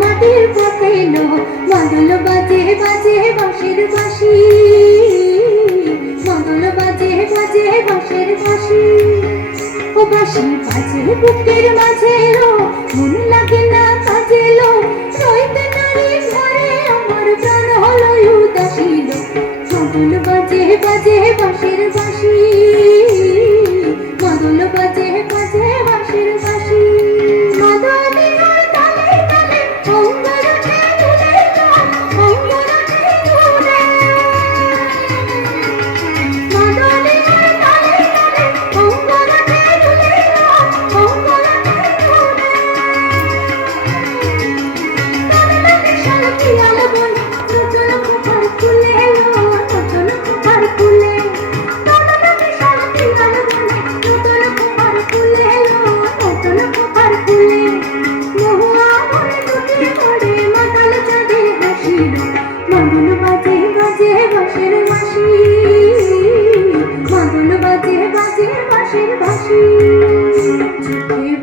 মাটির পথে লো মদল বাজে বাজে বাঁশের বাঁশি মদল বাজে বাজে বাঁশের বাঁশি ও বাঁশি বাজে বুকের বাজে বাঁশির বাঁশি।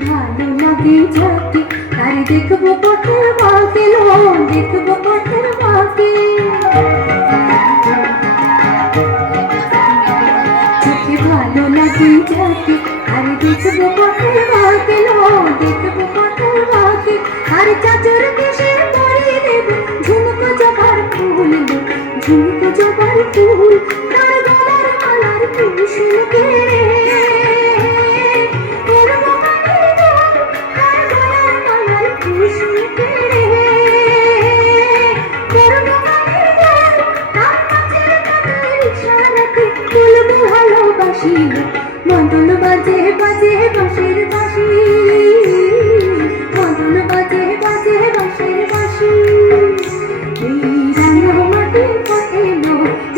ভালো লাগে যাকে তাই দেখব পথের বাঁকে দেখব পথের বাঁকে ভালো লাগে যাকে আরে দেখব পথের বাঁকে দেখব পথের বাঁকে আরে চাচুর কেশে পরে দেব ঝুমকো জবার ফুল ঝুমকো জবার ফুল বাসি মদন বাজে বাজে বাঁশির বাসি মদন বাজে বাজে বাঁশির বাসি মাটি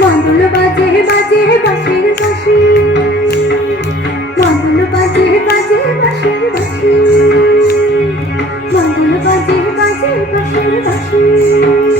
মদন বাজে বাজে বাঁশির বাসি মদন বাজে বাজে বাঁশির বাসি মদন বাজে বাজে বাঁশির বাসি